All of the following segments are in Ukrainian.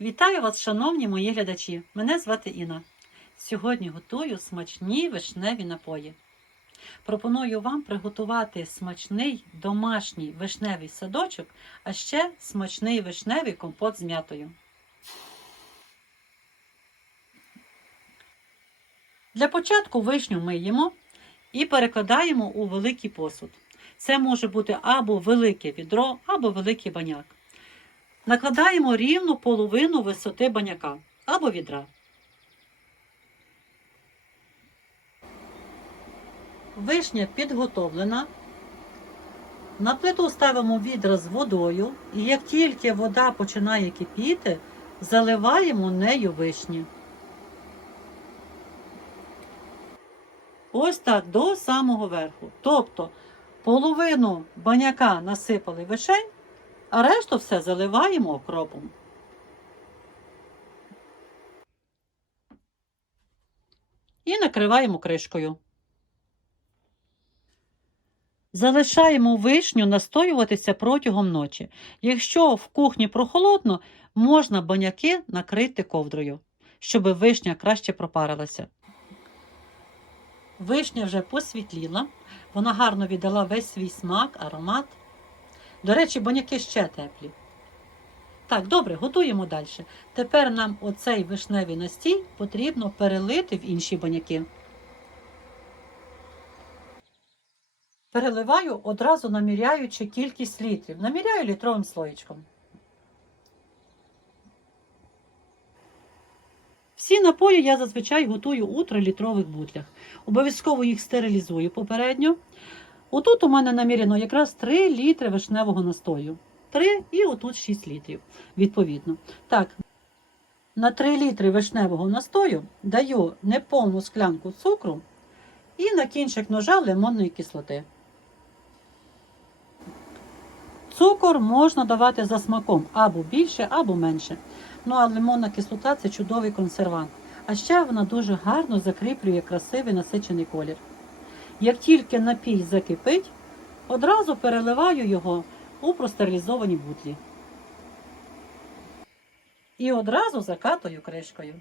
Вітаю вас, шановні мої глядачі! Мене звати Інна. Сьогодні готую смачні вишневі напої. Пропоную вам приготувати смачний домашній вишневий садочок, а ще смачний вишневий компот з м'ятою. Для початку вишню миємо і перекладаємо у великий посуд. Це може бути або велике відро, або великий баняк. Накладаємо рівну половину висоти баняка або відра. Вишня підготовлена. На плиту ставимо відра з водою, і як тільки вода починає кипіти, заливаємо нею вишні. Ось так до самого верху. Тобто половину баняка насипали вишень, а решту все заливаємо окропом. І накриваємо кришкою. Залишаємо вишню настоюватися протягом ночі. Якщо в кухні прохолодно, можна баняки накрити ковдрою, щоб вишня краще пропарилася. Вишня вже посвітліла, вона гарно віддала весь свій смак, аромат. До речі, баняки ще теплі. Так, добре, готуємо далі. Тепер нам оцей вишневий настій потрібно перелити в інші баняки. Переливаю одразу наміряючи кількість літрів. Наміряю літровим слоєчком. Всі напої я зазвичай готую у 3-літрових бутлях. Обов'язково їх стерилізую попередньо. Отут у мене наміряно якраз 3 літри вишневого настою. 3 і отут 6 літрів, відповідно. Так, на 3 літри вишневого настою даю неповну склянку цукру і на кінчик ножа лимонної кислоти. Цукор можна давати за смаком або більше, або менше. Ну а лимонна кислота це чудовий консервант. А ще вона дуже гарно закріплює красивий насичений колір. Як тільки напій закипить, одразу переливаю його у простерилізовані бутлі. І одразу закатую кришкою.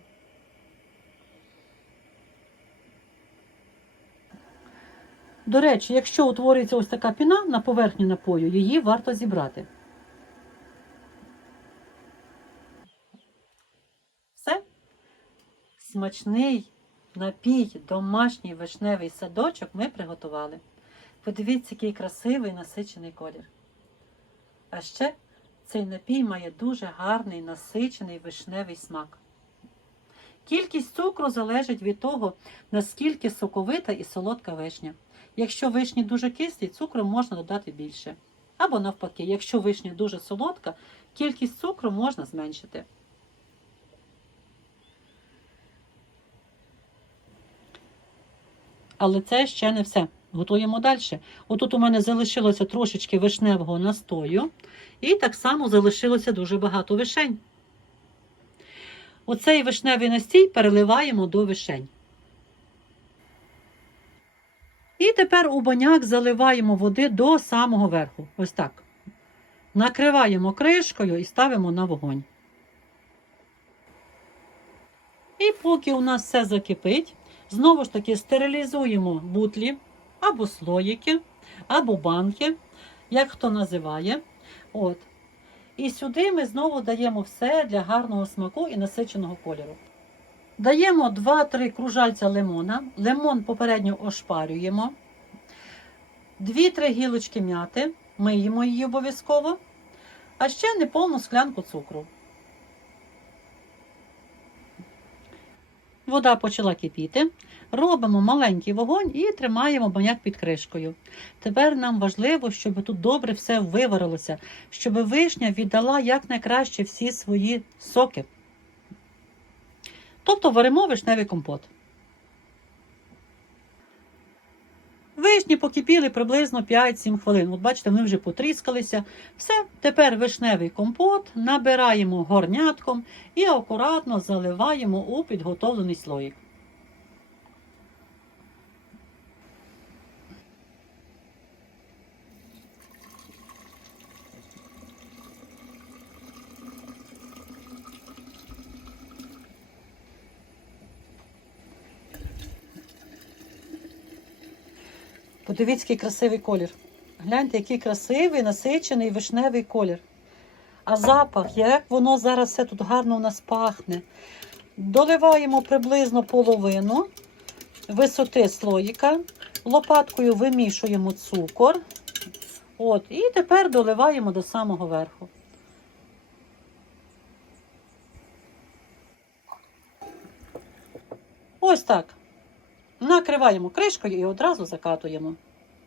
До речі, якщо утворюється ось така піна на поверхні напою, її варто зібрати. Все. Смачний напій, домашній вишневий садочок ми приготували. Подивіться, який красивий насичений колір. А ще цей напій має дуже гарний насичений вишневий смак. Кількість цукру залежить від того, наскільки соковита і солодка вишня. Якщо вишні дуже кислі, цукру можна додати більше. Або навпаки, якщо вишня дуже солодка, кількість цукру можна зменшити. Але це ще не все. Готуємо далі. Отут у мене залишилося трошечки вишневого настою, і так само залишилося дуже багато вишень. Оцей вишневий настій переливаємо до вишень. І тепер у баняк заливаємо води до самого верху. Ось так. Накриваємо кришкою і ставимо на вогонь. І поки у нас все закипить, знову ж таки стерилізуємо бутлі або слоїки, або банки, як хто називає. От. І сюди ми знову даємо все для гарного смаку і насиченого кольору. Даємо 2-3 кружальця лимона. Лимон попередньо ошпарюємо. 2-3 гілочки м'яти. Миємо її обов'язково. А ще неповну склянку цукру. Вода почала кипіти. Робимо маленький вогонь і тримаємо баняк під кришкою. Тепер нам важливо, щоб тут добре все виварилося, щоб вишня віддала якнайкраще всі свої соки. Тобто варимо вишневий компот. Вишні покипіли приблизно 5-7 хвилин. От бачите, вони вже потріскалися. Все, тепер вишневий компот набираємо горнятком і акуратно заливаємо у підготовлений слоїк. Подивіться, який красивий колір. Гляньте, який красивий, насичений вишневий колір. А запах, як воно зараз все тут гарно у нас пахне. Доливаємо приблизно половину висоти слоїка. Лопаткою вимішуємо цукор. От, і тепер доливаємо до самого верху. Ось так. Накриваємо кришкою і одразу закатуємо.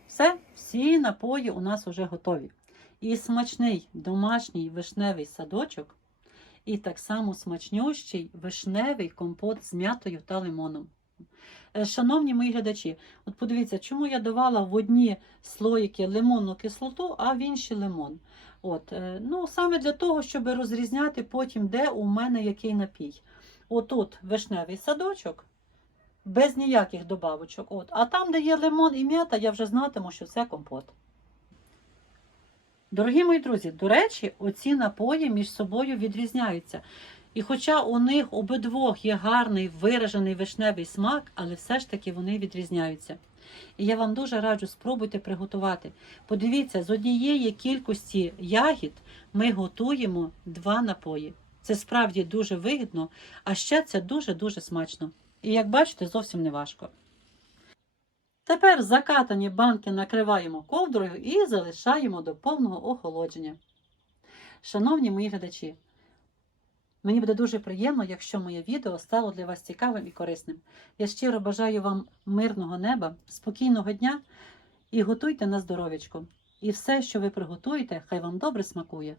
Все, всі напої у нас вже готові. І смачний домашній вишневий садочок, і так само смачнющий вишневий компот з м'ятою та лимоном. Е, Шановні мої глядачі, от подивіться, чому я давала в одні слоїки лимонну кислоту, а в інші лимон. От, е, ну, саме для того, щоб розрізняти потім, де у мене який напій. Отут вишневий садочок, без ніяких добавочок. От. А там, де є лимон і м'ята, я вже знатиму, що це компот. Дорогі мої друзі, до речі, оці напої між собою відрізняються. І хоча у них обидвох є гарний виражений вишневий смак, але все ж таки вони відрізняються. І я вам дуже раджу, спробуйте приготувати. Подивіться, з однієї кількості ягід ми готуємо два напої. Це справді дуже вигідно, а ще це дуже-дуже смачно. І як бачите, зовсім не важко. Тепер закатані банки накриваємо ковдрою і залишаємо до повного охолодження. Шановні мої глядачі, мені буде дуже приємно, якщо моє відео стало для вас цікавим і корисним. Я щиро бажаю вам мирного неба, спокійного дня і готуйте на здоров'ячко. І все, що ви приготуєте, хай вам добре смакує.